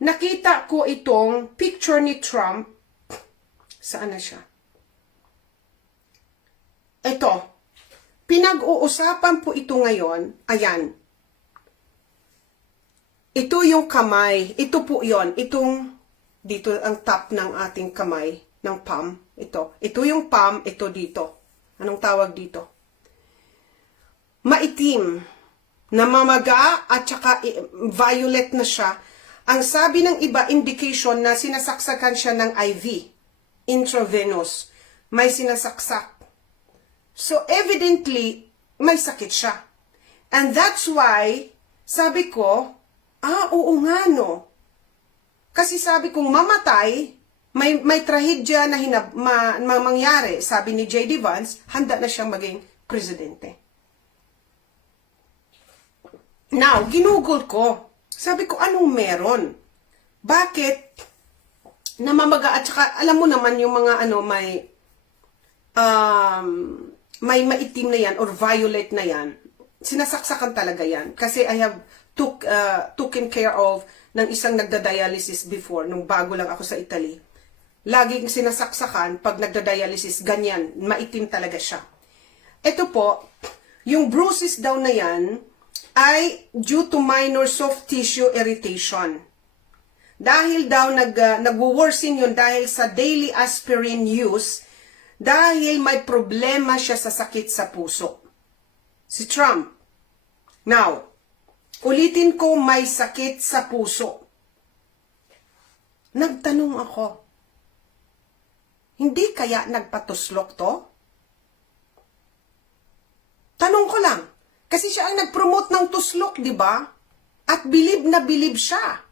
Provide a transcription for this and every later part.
nakita ko itong picture ni Trump. Saan na siya? Ito. Pinag-uusapan po ito ngayon. Ayan. Ito yung kamay. Ito po yon. Itong, dito ang top ng ating kamay, ng palm. Ito. Ito yung palm, ito dito. Anong tawag dito? Maitim. Namamaga at saka violet na siya. Ang sabi ng iba, indication na sinasaksakan siya ng IV. Intravenous. May sinasaksak. So, evidently, may sakit siya. And that's why, sabi ko, oo nga no. Kasi sabi kong mamatay, may trahedya na mangyari. Sabi ni J.D. Vance, handa na siyang maging presidente. Now, ginugol ko. Sabi ko, anong meron? Bakit namamaga at saka, alam mo naman yung mga may maitim na yan or violet na yan. Sinasaksakan talaga yan. Kasi I have taken care of ng isang nagda-dialysis before, nung bago lang ako sa Italy. Laging sinasaksakan, pag nagda-dialysis, ganyan, maitim talaga siya. Ito po, yung bruises daw na yan, ay due to minor soft tissue irritation. Dahil daw nagwo-worsen yun dahil sa daily aspirin use, dahil may problema siya sa sakit sa puso. Si Trump. Now, ulitin ko, may sakit sa puso. Nagtanong ako, hindi kaya nagpatuslok to? Tanong ko lang. Kasi siya ang nag-promote ng tuslok, di ba? At bilib na bilib siya.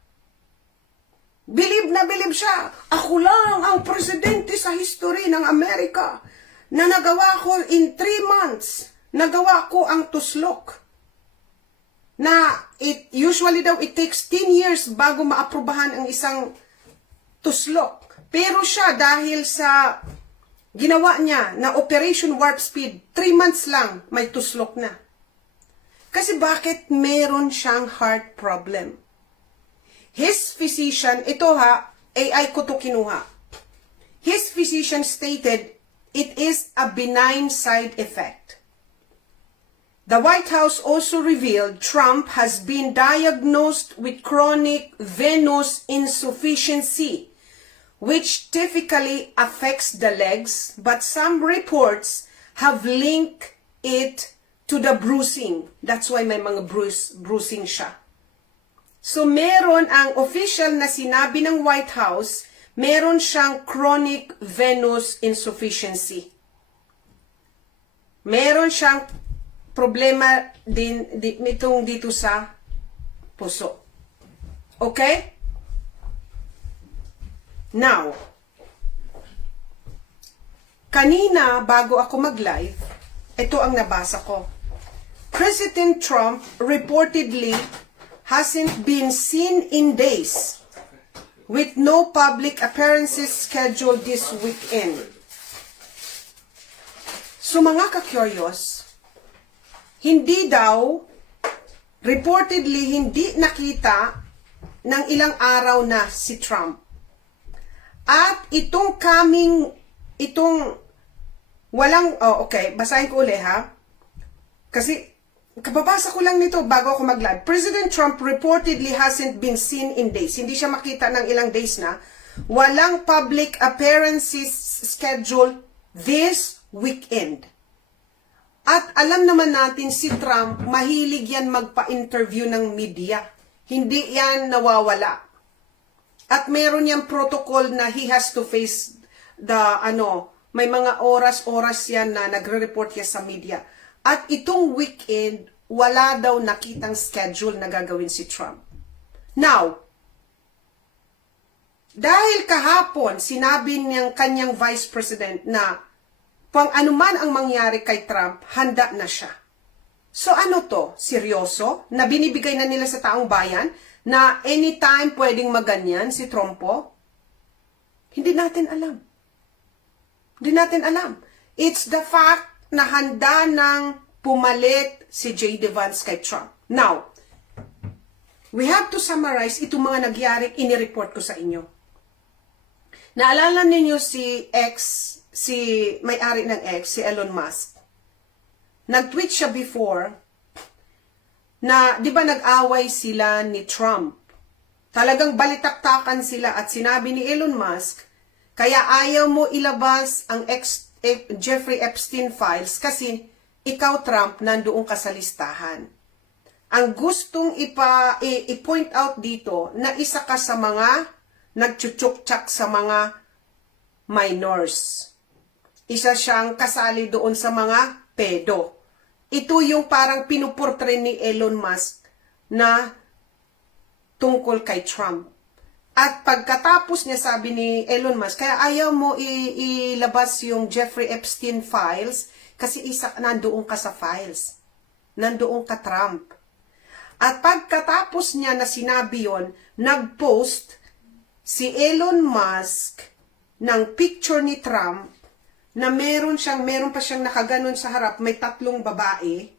Bilib na bilib siya. Ako lang ang presidente sa history ng Amerika na nagawa ko in 3 months. Nagawa ko ang tuslok. Na usually daw it takes 10 years bago maaprubahan ang isang tuslok. Pero siya dahil sa ginawa niya na Operation Warp Speed, 3 months lang may tuslok na. Kasi bakit meron siyang heart problem? His physician, ito ha, AI ko to kinuha. His physician stated, it is a benign side effect. The White House also revealed Trump has been diagnosed with chronic venous insufficiency, which typically affects the legs, but some reports have linked it to the bruising. That's why may mga bruising siya. So meron ang official na sinabi ng White House, meron siyang chronic venous insufficiency. Meron siyang problema din nitong dito sa puso. Okay? Now, kanina bago ako mag-live, ito ang nabasa ko. President Trump reportedly hasn't been seen in days with no public appearances scheduled this weekend. So mga ka-curious, reportedly hindi nakita ng ilang araw na si Trump. At basahin ko ulit ha. Kasi, kababasa ko lang nito bago ako mag-live. President Trump reportedly hasn't been seen in days. Hindi siya makita ng ilang days na. Walang public appearances scheduled this weekend. At alam naman natin si Trump, mahilig yan magpa-interview ng media. Hindi yan nawawala. At meron yang protocol na he has to face may mga oras-oras yan na nagre-report yan sa media. At itong weekend, wala daw nakitang schedule na gagawin si Trump. Now, dahil kahapon, sinabi niyang kanyang vice president na pang anuman ang mangyari kay Trump, handa na siya. So ano to? Seryoso? Na binibigay na nila sa taong bayan na anytime pwedeng maganyan si Trumpo? Hindi natin alam. Hindi natin alam. It's the fact na handa nang pumalit si J.D. Vance kay Trump. Now, we have to summarize itong mga nagyari, inireport ko sa inyo. Naalala ninyo si may-ari ng X, si Elon Musk. Nag-tweet siya before na, di ba nag-away sila ni Trump? Talagang balitaktakan sila at sinabi ni Elon Musk, kaya ayaw mo ilabas ang Jeffrey Epstein files kasi ikaw, Trump, nandoon ka sa listahan. Ang gustong i-point out dito na isa ka sa mga nagchuchuk-chak sa mga minors. Isa siyang kasali doon sa mga pedo. Ito yung parang pinuportray ni Elon Musk na tungkol kay Trump. At pagkatapos niya sabi ni Elon Musk, kaya ayaw mo ilabas yung Jeffrey Epstein files kasi nandoon ka sa files. Nandoon ka, Trump. At pagkatapos niya na sinabi yon, nag-post si Elon Musk ng picture ni Trump na meron pa siyang nakaganon sa harap, may 3 babae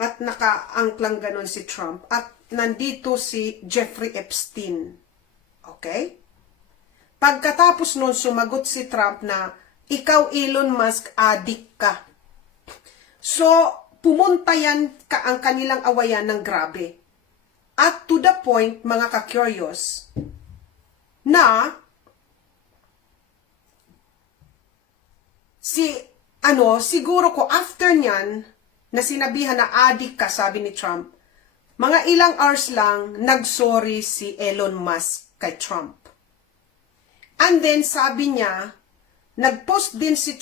at nakaangklang ganon si Trump at nandito si Jeffrey Epstein. Okay? Pagkatapos nun, sumagot si Trump na, ikaw Elon Musk, addict ka. So, pumunta yan ang kanilang awayan ng grabe. At to the point, mga ka-curious, na siguro ko after nyan, na sinabihan na addict ka, sabi ni Trump, mga ilang hours lang, nag-sorry si Elon Musk kay Trump. And then, sabi niya, nag-post din si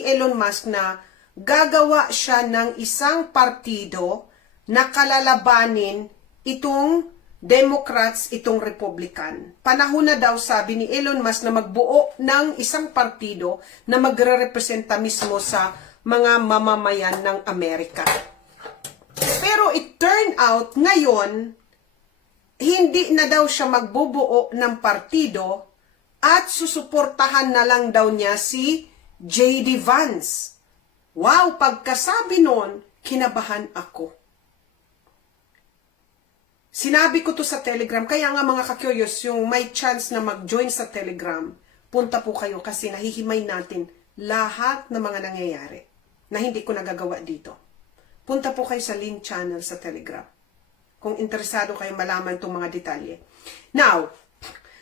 Elon Musk na gagawa siya ng isang partido na kalalabanin itong Democrats, itong Republican. Panahon na daw, sabi ni Elon Musk, na magbuo ng isang partido na magre-representa mismo sa mga mamamayan ng Amerika. Pero it turned out, ngayon, hindi na daw siya magbubuo ng partido at susuportahan na lang daw niya si J.D. Vance. Wow, pagkasabi nun, kinabahan ako. Sinabi ko to sa Telegram, kaya nga mga ka-curious, yung may chance na mag-join sa Telegram, punta po kayo kasi nahihimay natin lahat ng mga nangyayari na hindi ko nagagawa dito. Punta po kayo sa link channel sa Telegram kung interesado kayo malaman itong mga detalye. Now,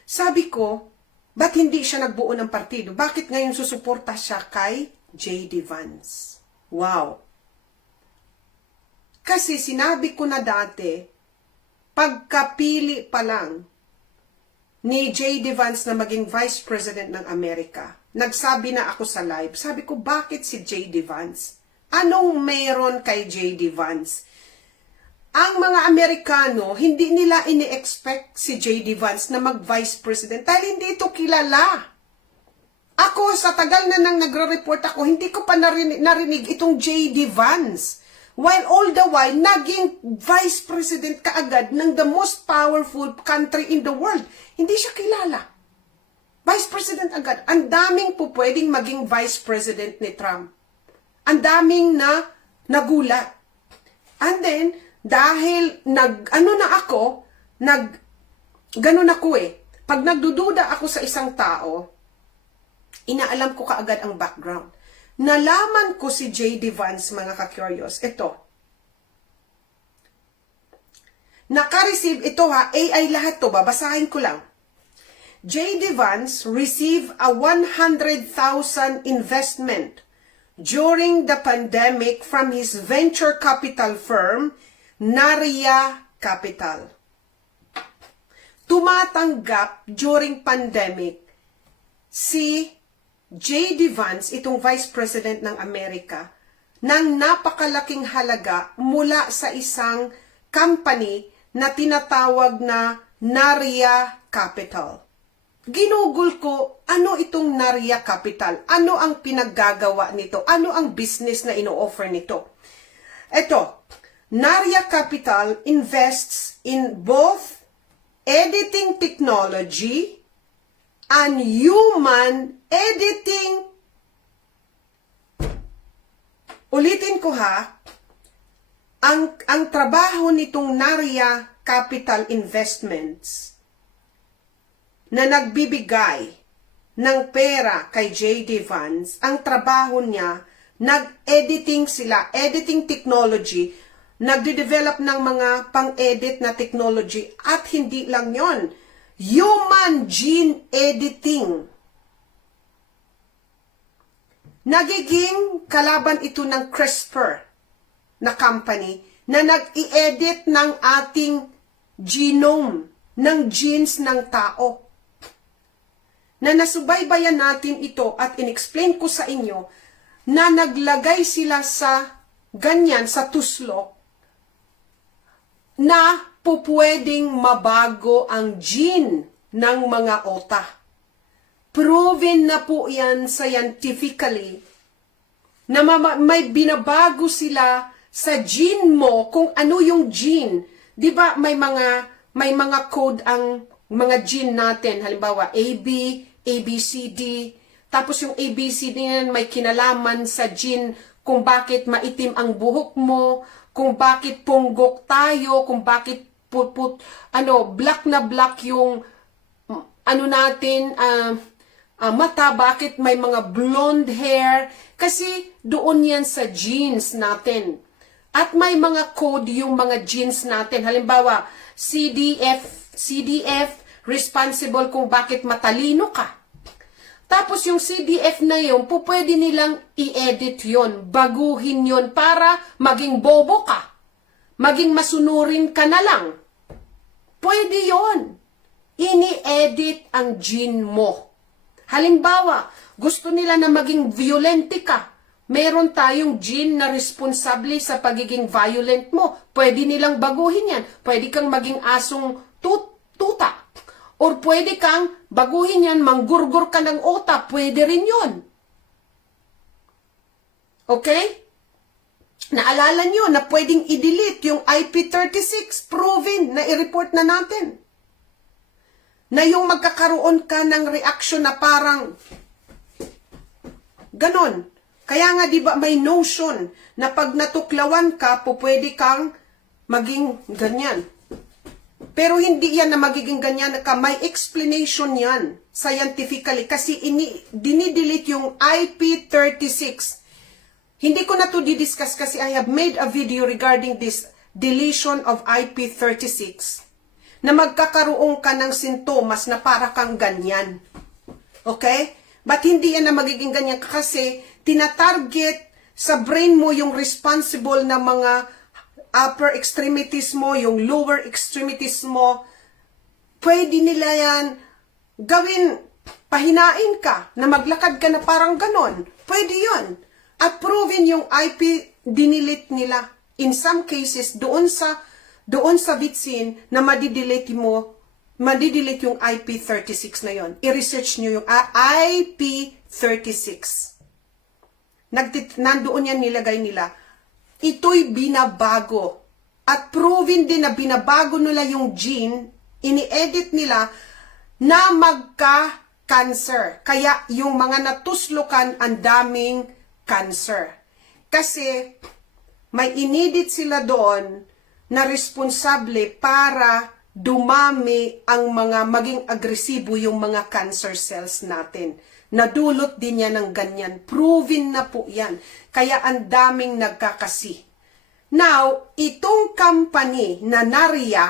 sabi ko, ba't hindi siya nagbuo ng partido? Bakit ngayon susuporta siya kay J.D. Vance? Wow! Kasi sinabi ko na dati, pagkapili pa lang ni J.D. Vance na maging Vice President ng Amerika, nagsabi na ako sa live, sabi ko, bakit si J.D. Vance? Anong meron kay J.D. Vance? Ang mga Amerikano, hindi nila ini-expect si J.D. Vance na mag-Vice President dahil hindi ito kilala. Ako, sa tagal na nang nagre-report ako, hindi ko pa narinig itong J.D. Vance. While all the while, naging Vice President kaagad ng the most powerful country in the world. Hindi siya kilala. Vice President agad. Ang daming po pwedeng maging Vice President ni Trump. Ang daming nagulat. And then, dahil ganun ako eh. Pag nagdududa ako sa isang tao, inaalam ko kaagad ang background. Nalaman ko si J.D. Vance, mga ka-curious. Ito. Naka-receive, ito ha, AI lahat to, babasahin ko lang. J.D. Vance received a 100,000 investment during the pandemic from his venture capital firm, Narya Capital. Tumatanggap during pandemic si J.D. Vance, itong Vice President ng Amerika, ng napakalaking halaga mula sa isang company na tinatawag na Narya Capital. Ginugol ko, ano itong Narya Capital? Ano ang pinaggagawa nito? Ano ang business na ino-offer nito? Ito, Narya Capital invests in both editing technology and human editing. Ulitin ko ha, ang trabaho nitong Narya Capital Investments na nagbibigay ng pera kay J.D. Vance, ang trabaho niya, nag-editing sila, editing technology, nagde-develop ng mga pang-edit na technology, at hindi lang yon, human gene editing. Nagiging kalaban ito ng CRISPR na company na nag-i-edit ng ating genome, ng genes ng tao. Na nasubaybayan natin ito at in-explain ko sa inyo na naglagay sila sa ganyan, sa tuslok, na pupwedeng mabago ang gene ng mga ota. Proven na po yan scientifically na may binabago sila sa gene mo kung ano yung gene. 'Di ba may mga code ang mga gene natin, halimbawa AB, ABCD, tapos yung ABCD yan may kinalaman sa gene kung bakit maitim ang buhok mo, kung bakit punggok tayo, kung bakit black na black yung natin, mata, bakit may mga blonde hair, kasi doon yan sa genes natin. At may mga code yung mga genes natin. Halimbawa, CDF, responsible kung bakit matalino ka. Tapos yung CDF na yun, pwede nilang i-edit yon, baguhin yon para maging bobo ka. Maging masunurin ka na lang. Pwede yon. Ini-edit ang gene mo. Halimbawa, gusto nila na maging violente ka. Meron tayong gene na responsable sa pagiging violent mo. Pwede nilang baguhin yan. Pwede kang maging asong tuta. Or pwede kang baguhin yan, manggurgur ka ng ota. Pwede rin yun. Okay? Naalala nyo na pwedeng i-delete yung IP36. Proven na i-report na natin. Na yung magkakaroon ka ng reaction na parang ganon. Kaya nga 'di ba may notion na pag natuklawan ka, pwede kang maging ganyan. Pero hindi yan na magiging ganyan ka, may explanation yan scientifically kasi dinidelete yung IP36. Hindi ko na to didiscuss kasi I have made a video regarding this deletion of IP36 na magkakaroon ka ng sintomas na para kang ganyan. Okay? But hindi yan na magiging ganyan kasi tinatarget sa brain mo yung responsible na mga upper extremities mo, yung lower extremities mo. Pwede nila yan gawin, pahinain ka, na maglakad ka na parang ganon. Pwede yun. At proven yung IP dinilit nila. In some cases, doon sa vaccine na madidelete yung IP36 na yon. I-research nyo yung IP36. Nandoon yan nilagay nila. Ito'y binabago. At proven din na binabago nila yung gene, ini-edit nila na magka-cancer. Kaya yung mga natuslokan ang daming cancer. Kasi may inedit sila doon na responsable para dumami ang maging agresibo yung mga cancer cells natin. Nadulot din yan ng ganyan. Proven na po yan. Kaya ang daming nagkakasi. Now, itong company na Narya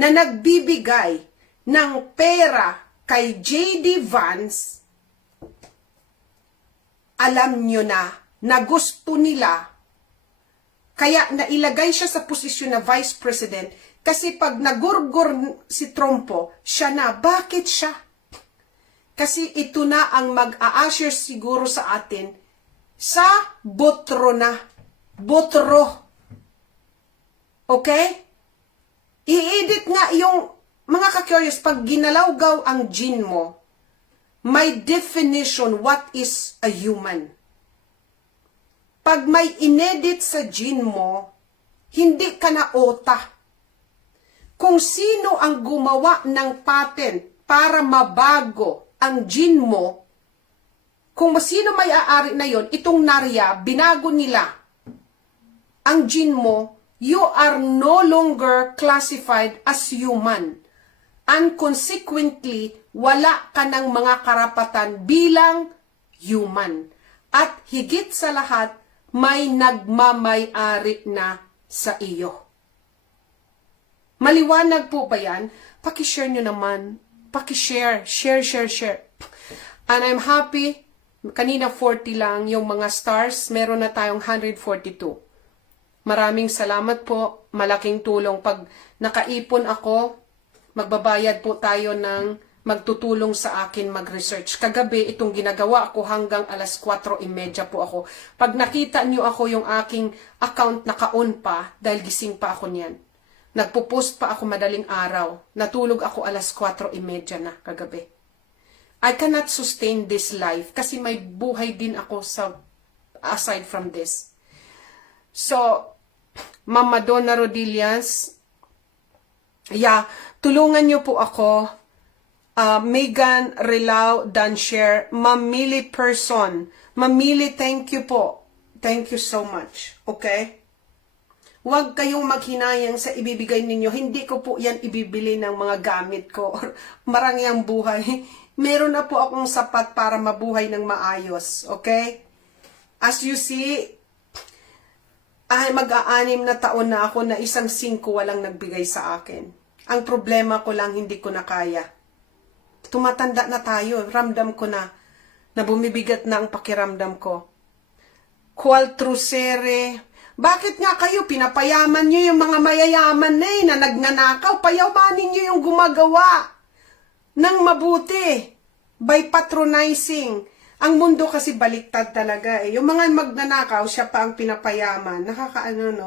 na nagbibigay ng pera kay J.D. Vance, alam nyo na gusto nila, kaya nailagay siya sa posisyon na Vice President kasi pag nagurgur si Trumpo, siya na. Bakit siya? Kasi ito na ang mag-a-assure siguro sa atin sa botro na. Botro. Okay? I-edit nga yung mga ka-curious, pag ginalawgaw ang gene mo, may definition what is a human. Pag may inedit sa gene mo, hindi ka na ota. Kung sino ang gumawa ng patent para mabago ang gene mo, kung sino may aari na yon, itong Narya, binago nila ang gene mo, you are no longer classified as human. And consequently, wala ka ng mga karapatan bilang human. At higit sa lahat, may nagmamay-ari na sa iyo. Maliwanag po ba yan? Pakishare nyo naman. Pakishare. Share. And I'm happy. Kanina 40 lang yung mga stars. Meron na tayong 142. Maraming salamat po. Malaking tulong. Pag nakaipon ako, magbabayad po tayo ng magtutulong sa akin mag-research. Kagabi, itong ginagawa ko hanggang alas 4:30 po ako. Pag nakita nyo ako yung aking account naka-on pa, dahil gising pa ako niyan. Nagpo-post pa ako madaling araw. Natulog ako alas 4:30 na kagabi. I cannot sustain this life kasi may buhay din ako sa aside from this. So, Mama Donna Rodillas, tulungan niyo po ako. Megan Relao Danshare, Mamili Person. Mamili, thank you po. Thank you so much. Okay? Huwag kayong maghinayang sa ibibigay ninyo. Hindi ko po yan ibibili ng mga gamit ko. Marangyang buhay. Meron na po akong sapat para mabuhay ng maayos. Okay? As you see, mag-aanim na taon na ako na isang 5 walang nagbigay sa akin. Ang problema ko lang, hindi ko na kaya. Tumatanda na tayo. Ramdam ko na bumibigat na ang pakiramdam ko. Qualtrusere, bakit nga kayo pinapayaman nyo yung mga mayayaman na nagnanakaw? Payamanin nyo yung gumagawa ng mabuti by patronizing. Ang mundo kasi baliktad talaga eh. Yung mga magnanakaw, siya pa ang pinapayaman.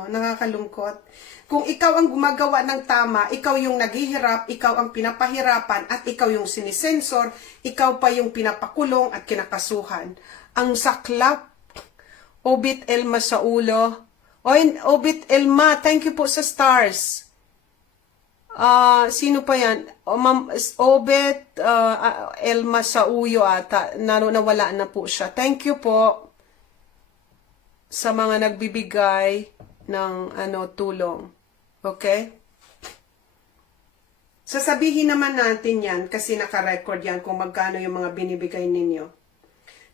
Nakakalungkot. Kung ikaw ang gumagawa ng tama, ikaw yung naghihirap, ikaw ang pinapahirapan, at ikaw yung sinisensor, ikaw pa yung pinapakulong at kinakasuhan. Ang saklap. Obit Elma sa ulo. Obit Elma, thank you po sa stars. Sino pa yan? Obet Elma sa uyo ata. Nawala na po siya. Thank you po sa mga nagbibigay ng tulong. Okay? Sasabihin naman natin yan kasi naka-record yan kung magkano yung mga binibigay ninyo.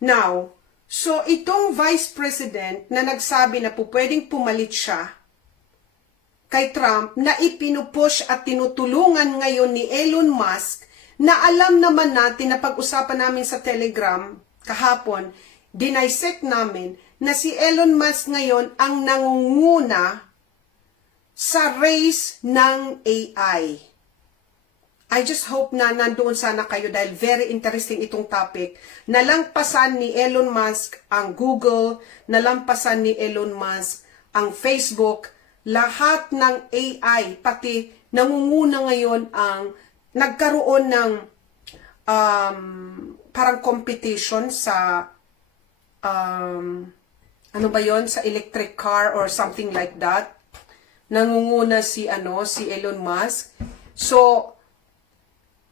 Now, so, itong Vice President na nagsabi na po pwedeng pumalit siya kay Trump na ipinupush at tinutulungan ngayon ni Elon Musk na alam naman natin na pag-usapan namin sa Telegram kahapon, dinisect namin na si Elon Musk ngayon ang nangunguna sa race ng AI. I just hope na nandoon sana kayo dahil very interesting itong topic. Nalampasan ni Elon Musk ang Google, nalampasan ni Elon Musk ang Facebook, lahat ng AI, pati nangunguna ngayon ang nagkaroon ng parang competition sa sa electric car or something like that. Nangunguna si Elon Musk. So,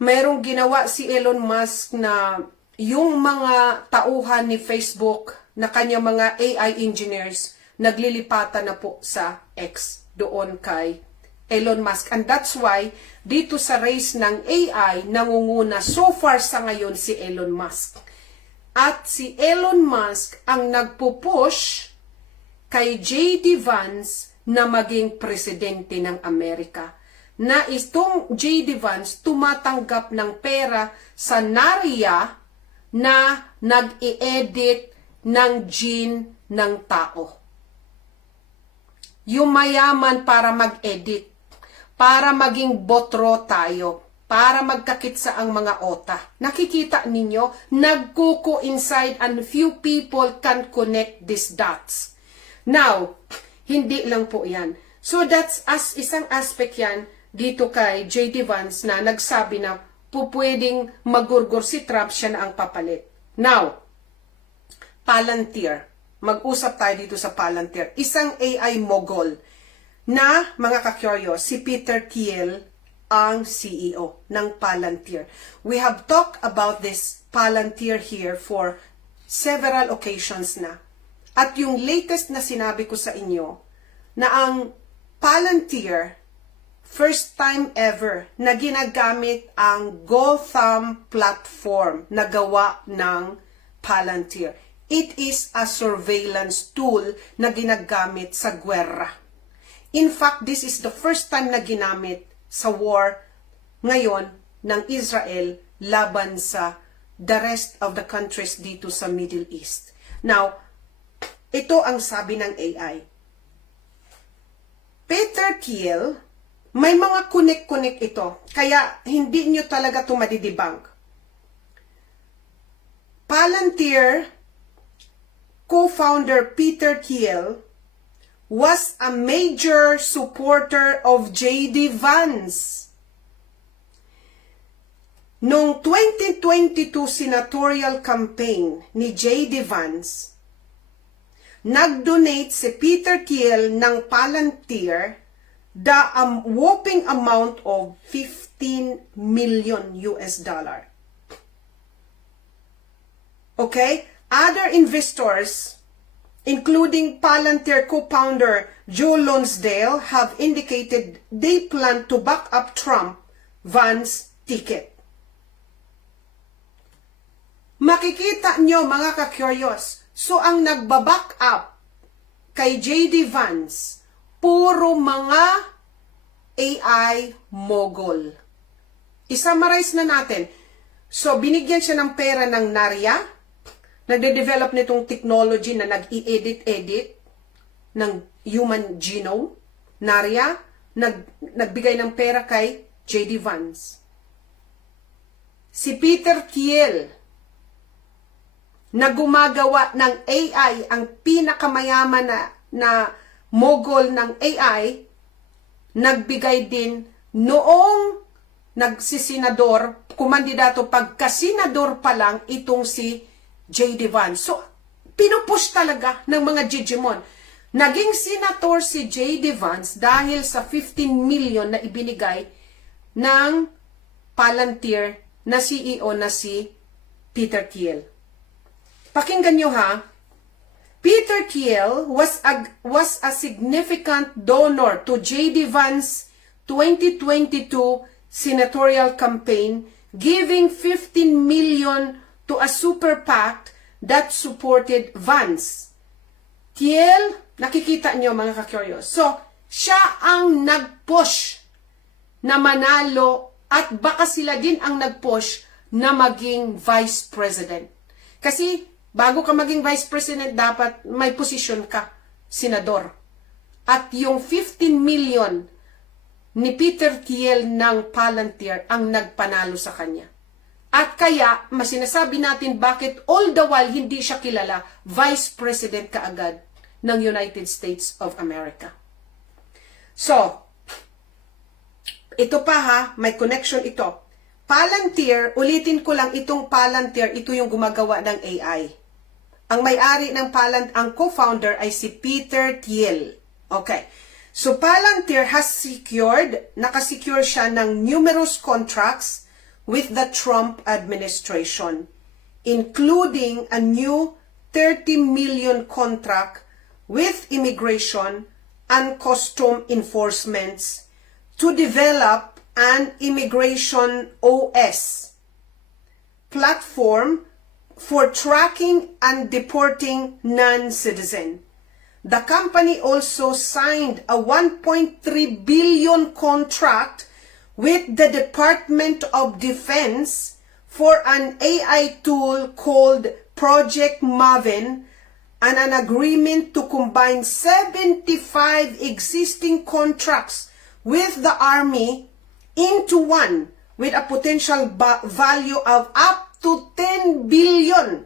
merong ginawa si Elon Musk na yung mga tauhan ni Facebook na kanyang mga AI engineers naglilipatan na po sa X doon kay Elon Musk. And that's why dito sa race ng AI nangunguna so far sa ngayon si Elon Musk. At si Elon Musk ang nagpupush kay J.D. Vance na maging presidente ng Amerika. Na itong J.D. Vance tumatanggap ng pera sa Narya na nag-i-edit ng gene ng tao. Yung mayaman para mag-edit, para maging botro tayo, para magkakitsa ang mga ota. Nakikita ninyo, nagko-coincide and few people can connect these dots. Now, hindi lang po yan. So that's isang aspect yan dito kay J.D. Vance na nagsabi na pupwedeng magurgur si Trump, siya na ang papalit. Now, Palantir. Mag-usap tayo dito sa Palantir. Isang AI mogul na, mga kakyoryo, si Peter Thiel ang CEO ng Palantir. We have talked about this Palantir here for several occasions na. At yung latest na sinabi ko sa inyo, na ang Palantir, first time ever na ginagamit ang Gotham platform na gawa ng Palantir. It is a surveillance tool na ginagamit sa gwerra. In fact, this is the first time na ginamit sa war ngayon ng Israel laban sa the rest of the countries dito sa Middle East. Now, ito ang sabi ng AI. Peter Thiel, may mga connect ito, kaya hindi nyo talaga ito madidibang. Palantir co-founder Peter Thiel was a major supporter of J.D. Vance. Noong 2022 senatorial campaign ni J.D. Vance, nag-donate si Peter Thiel ng Palantir the whopping amount of $15 million. Okay? Other investors, including Palantir co-founder Joe Lonsdale, have indicated they plan to back up Trump Vance ticket. Makikita nyo mga ka-curious, so ang nagbaback up kay J.D. Vance, puro mga AI mogul. I-summarize na natin. So, binigyan siya ng pera ng Narya, nagde-develop nitong technology na nag-i-edit ng human genome. Narya, nagbigay ng pera kay J.D. Vance. Si Peter Thiel, na gumagawa ng AI, ang pinakamayaman na mogul ng AI, nagbigay din noong nagsisenador, kumandidato pagkasenador pa lang itong si J.D. Vance. So, pinupush talaga ng mga Digimon. Naging senator si J.D. Vance dahil sa 15 million na ibinigay ng Palantir na CEO na si Peter Thiel. Pakinggan nyo ha. Peter Thiel was a significant donor to J.D. Vance 2022 senatorial campaign, giving 15 million to a super PAC that supported Vance. Thiel, nakikita nyo mga ka-curious. So, siya ang nag-push na manalo at baka sila din ang nag-push na maging vice president. Kasi, bago ka maging vice president, dapat may posisyon ka, senador. At yung 15 million ni Peter Thiel ng Palantir ang nagpanalo sa kanya. At kaya, masinasabi natin bakit all the while hindi siya kilala, vice president kaagad ng United States of America. So, ito pa ha, may connection ito. Palantir, ulitin ko lang itong Palantir, ito yung gumagawa ng AI. Ang may-ari ng ang co-founder ay si Peter Thiel. Okay. So, Palantir has nakasecure siya ng numerous contracts with the Trump administration, including a new 30 million contract with immigration and custom enforcements to develop an immigration OS platform for tracking and deporting non-citizen. The company also signed a 1.3 billion contract with the Department of Defense for an AI tool called Project Maven and an agreement to combine 75 existing contracts with the Army into one with a potential value of up to 10 billion.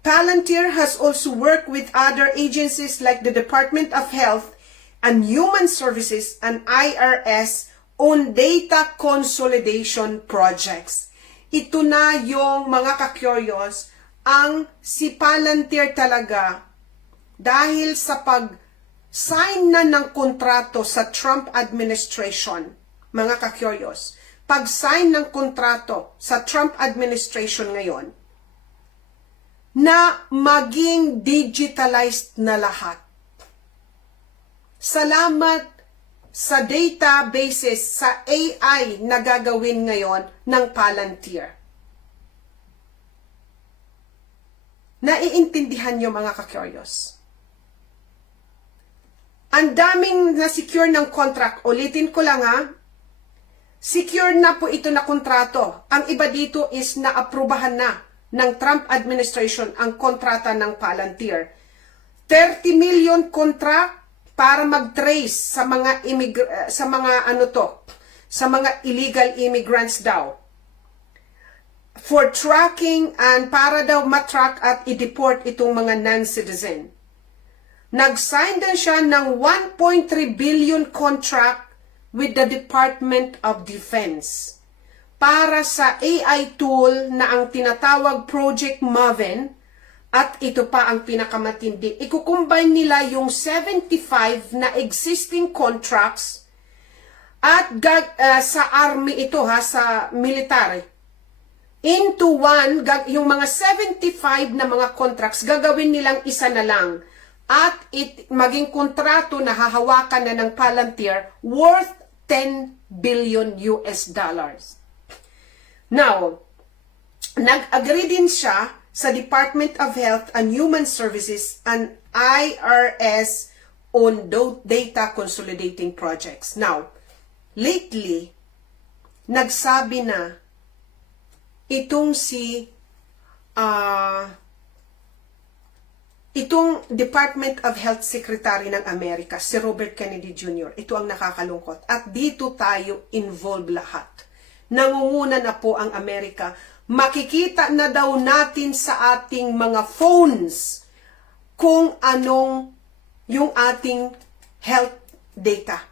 Palantir has also worked with other agencies like the Department of Health and Human Services and IRS on data consolidation projects. Ito na yung mga ka-curious, ang si Palantir talaga dahil sa pag-sign na ng kontrato sa Trump administration, mga ka-curious, pag-sign ng kontrato sa Trump administration ngayon, na maging digitalized na lahat. Salamat sa databases, sa AI na gagawin ngayon ng Palantir. Naiintindihan nyo mga ka-curious. Ang daming na-secure ng contract. Ulitin ko lang ha. Secure na po ito na kontrato. Ang iba dito is naaprubahan na ng Trump administration ang kontrata ng Palantir. 30 million contract para mag-trace sa mga sa mga illegal immigrants daw. For tracking and para daw matrack at i-deport itong mga non-citizen. Nag-sign din siya ng 1.3 billion contract with the Department of Defense para sa AI tool na ang tinatawag Project Maven. At ito pa ang pinakamatindi. Ikukumbine nila yung 75 na existing contracts at sa army ito ha, sa military. Into one, yung mga 75 na mga contracts, gagawin nilang isa na lang. At maging kontrato na hahawakan na ng Palantir worth 10 billion US dollars. Now, nag-agree din siya sa Department of Health and Human Services and IRS on data consolidating projects. Now, lately, nagsabi na itong itong Department of Health Secretary ng Amerika, si Robert Kennedy Jr., ito ang nakakalungkot. At dito tayo involved lahat. Nangunguna na po ang Amerika. Makikita na daw natin sa ating mga phones kung anong yung ating health data.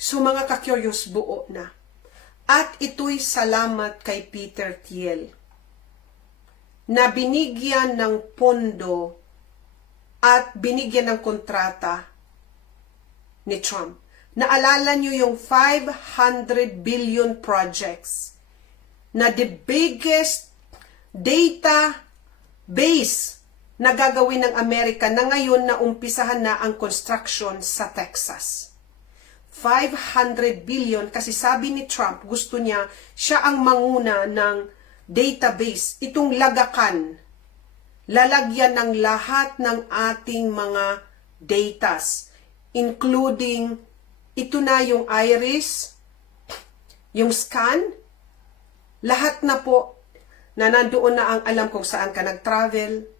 So mga ka-curious, buo na. At ito'y salamat kay Peter Thiel na binigyan ng pondo at binigyan ng kontrata ni Trump. Naalala nyo yung 500 billion projects na the biggest data base na gagawin ng Amerika na ngayon na umpisahan na ang construction sa Texas. 500 billion kasi sabi ni Trump, gusto niya, siya ang manguna ng database, itong lagakan, lalagyan ng lahat ng ating mga datas, including ito na yung iris, yung scan, lahat na po na nandoon na ang alam kung saan ka nag-travel,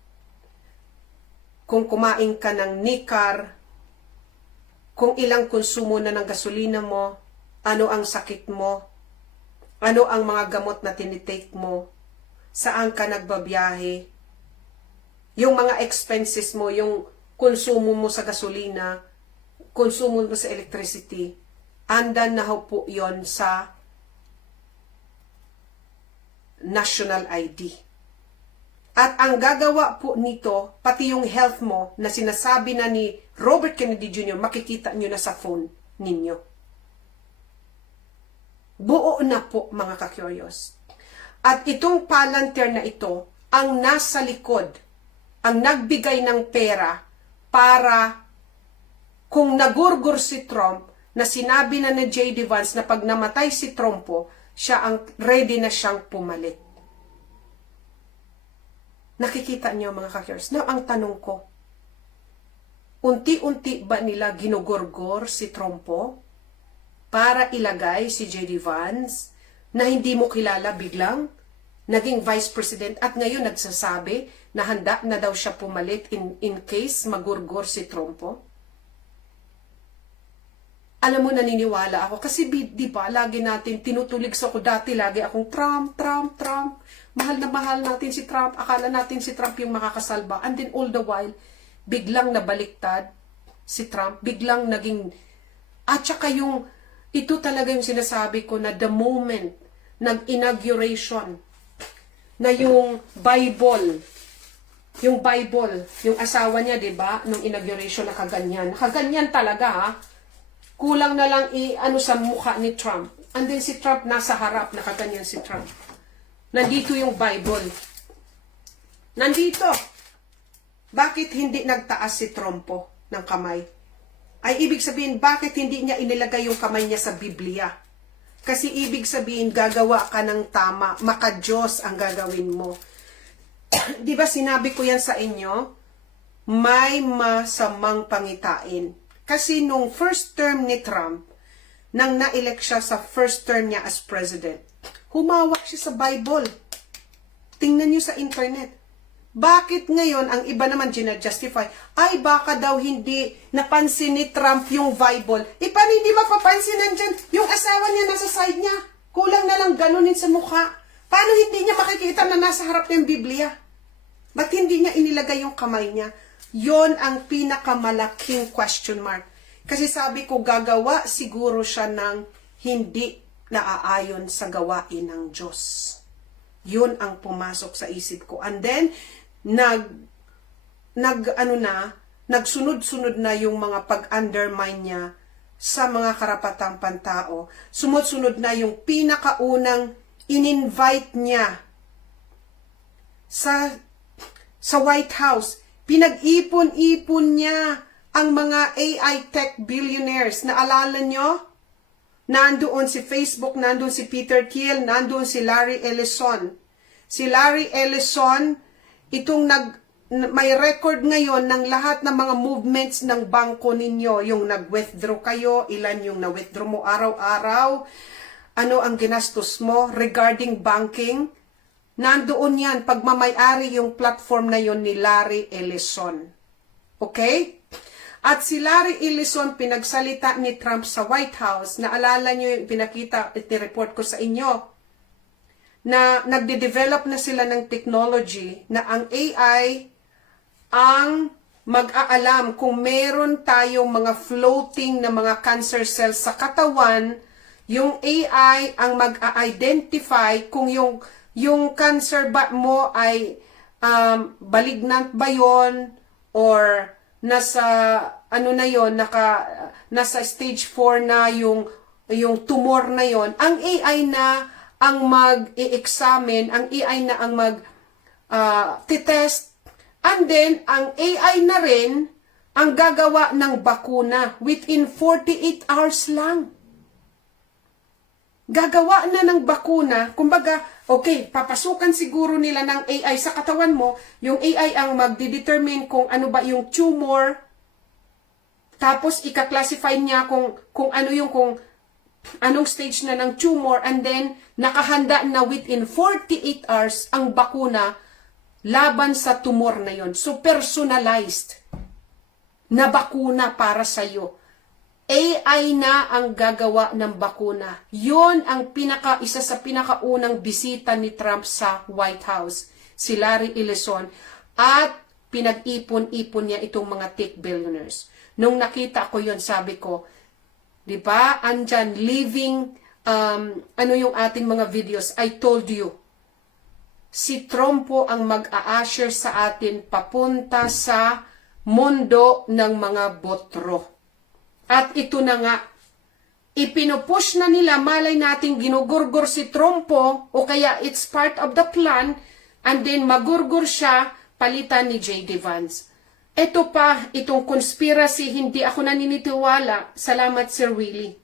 kung kumain ka ng nikar, kung ilang konsumo na ng gasolina mo, ano ang sakit mo, ano ang mga gamot na tinitake mo, saan ka nagbabiyahe, yung mga expenses mo, yung konsumo mo sa gasolina, konsumo mo sa electricity, andan na po yon sa national ID. At ang gagawa po nito, pati yung health mo na sinasabi na ni Robert Kennedy Jr., makikita nyo na sa phone ninyo. Buo na po mga ka-curious. At itong Palantir na ito, ang nasa likod, ang nagbigay ng pera para kung nagurgur si Trump, na sinabi na ni J.D. Vance na pag namatay si Trumpo, siya ang ready na siyang pumalit. Nakikita niyo mga ka-curious. Now, ang tanong ko, unti-unti ba nila ginugurgor si Trumpo para ilagay si J.D. Vance na hindi mo kilala biglang naging vice president at ngayon nagsasabi na handa na daw siya pumalit in case magurgor si Trumpo? Alam mo, naniniwala ako. Kasi di ba, lagi natin tinutulig sa ako dati, lagi akong Trump. Mahal na mahal natin si Trump. Akala natin si Trump yung makakasalba. And then all the while, biglang nabaliktad si Trump. Biglang naging... At saka yung... Ito talaga yung sinasabi ko na the moment nag-inauguration na yung Bible, yung asawa niya, di ba, nung inauguration na kaganyan. Kaganyan talaga, ha? Kulang na lang ano sa mukha ni Trump. And then si Trump nasa harap, nakaganyan si Trump. Nandito yung Bible. Nandito. Bakit hindi nagtaas si Trumpo? ng kamay. Ay ibig sabihin, bakit hindi niya inilagay yung kamay niya sa Biblia? Kasi ibig sabihin, gagawa ka ng tama, maka-Diyos ang gagawin mo. Di ba sinabi ko yan sa inyo? May masamang pangitain. Kasi nung first term ni Trump, nang na-elect siya sa first term niya as president, humawak siya sa Bible. Tingnan niyo sa internet. Bakit ngayon ang iba naman gina-justify? Ay, baka daw hindi napansin ni Trump yung Bible. Paano hindi mapapansin nandyan? Yung asawa niya nasa side niya. Kulang na lang ganunin sa mukha. Paano hindi niya makikita na nasa harap ng Biblia? Ba't hindi niya inilagay yung kamay niya? Yon ang pinakamalaking question mark. Kasi sabi ko, gagawa siguro siya ng hindi naaayon sa gawain ng Diyos. Yun ang pumasok sa isip ko. And then, nagsunod-sunod na yung mga pag-undermine niya sa mga karapatang pantao. Sumunod-sunod na yung pinakaunang in-invite niya sa White House. Pinag-ipon-ipon niya ang mga AI tech billionaires. Naalala nyo? Nandoon si Facebook, nandoon si Peter Thiel, nandoon si Larry Ellison. Si Larry Ellison, may record ngayon ng lahat ng mga movements ng bangko ninyo. Yung nag-withdraw kayo, ilan yung na-withdraw mo araw-araw, ano ang ginastos mo regarding banking. Nandoon yan, pagmamayari yung platform na yon ni Larry Ellison. Okay? At si Larry Ellison, pinagsalita ni Trump sa White House, naalala nyo yung pinakita, iti-report ko sa inyo, na nagde-develop na sila ng technology na ang AI ang mag-aalam kung meron tayong mga floating na mga cancer cells sa katawan, yung AI ang mag-a-identify kung yung cancer ba mo ay balignant ba yon or nasa ano na yon, nasa stage 4 na yung tumor na yon. Ang AI na ang mag-i-examine, ang AI na ang mag-test, and then ang AI na rin ang gagawa ng bakuna within 48 hours lang. Gagawa na ng bakuna, kumbaga, okay, papasukan siguro nila ng AI sa katawan mo, yung AI ang magdedetermine kung ano ba yung tumor, tapos ika-classify niya kung ano yung, kung anong stage na ng tumor, and then nakahanda na within 48 hours ang bakuna laban sa tumor na yon. So, personalized na bakuna para sa'yo. AI na ang gagawa ng bakuna. Yon ang isa sa pinakaunang bisita ni Trump sa White House, si Larry Ellison, at pinag-ipon-ipon niya itong mga tech billionaires. Nung nakita ko yon, sabi ko, di ba, andyan, living, ano yung ating mga videos, I told you, si Trump po ang mag-a-usher sa atin papunta sa mundo ng mga botro. At ito na nga, ipinupush na nila, malay nating ginugurgur si Trumpo, o kaya it's part of the plan, and then magurgur siya, palitan ni J.D. Vance. Ito pa, itong conspiracy, hindi ako naniniwala. Salamat, Sir Willie.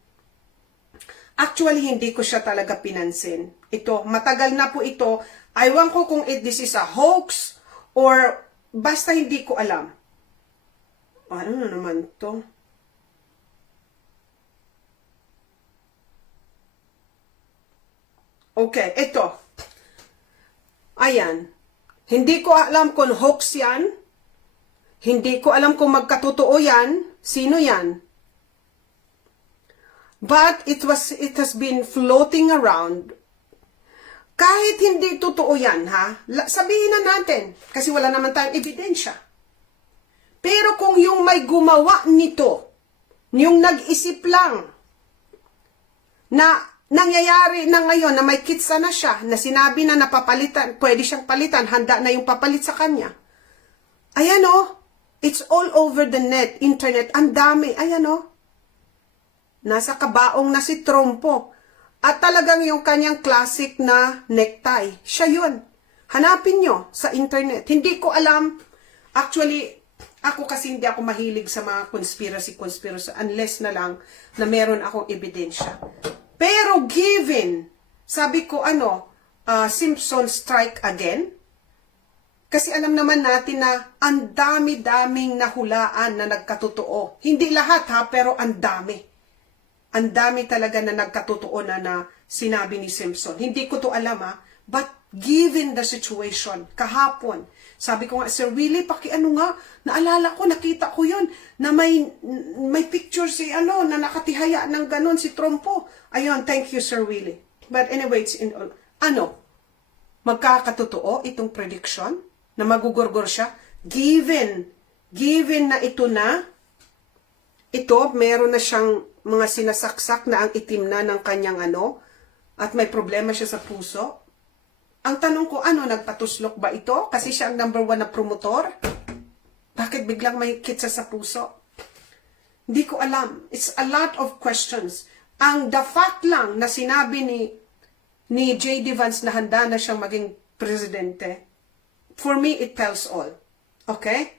Actually, hindi ko siya talaga pinansin. Ito, matagal na po ito. Aywan ko kung this is a hoax, or basta hindi ko alam. Ano na naman to? Okay, ito. Ayan. Hindi ko alam kung hoax yan. Hindi ko alam kung magkatotoo yan. Sino yan? But it has been floating around. Kahit hindi totoo yan, ha? Sabihin na natin. Kasi wala naman tayong ebidensya. Pero kung yung may gumawa nito, yung nag-isip lang, na nangyayari na ngayon na may kitsa na siya, na sinabi na napapalitan, pwede siyang palitan, handa na yung papalit sa kanya. Ayan o, it's all over the net, internet, ang dami, ayan o. Nasa kabaong na si Trumpo. At talagang yung kanyang classic na necktie, siya yun. Hanapin nyo sa internet. Hindi ko alam, actually, Ako kasi hindi ako mahilig sa mga conspiracy unless na lang na meron akong ebidensya. Pero given, sabi ko Simpson strike again, kasi alam naman natin na ang dami-daming nahulaan na nagkatotoo. Hindi lahat pero ang dami. Ang dami talaga na nagkatotoo na sinabi ni Simpson. Hindi ko to alam but given the situation, kahapon, sabi ko nga, Sir Willie, naalala ko, nakita ko yun, na may picture na nakatihaya ng ganon si Trumpo. Ayun, thank you, Sir Willie. But anyway, magkakatotoo itong prediction na magugurgur siya, given na ito, meron na siyang mga sinasaksak na ang itim na ng kanyang at may problema siya sa puso. Ang tanong ko, nagpatuslok ba ito? Kasi siya ang number 1 na promotor? Bakit biglang may kitsa sa puso? Hindi ko alam. It's a lot of questions. The fact lang na sinabi ni J.D. Vance na handa na siyang maging presidente, for me, it tells all. Okay?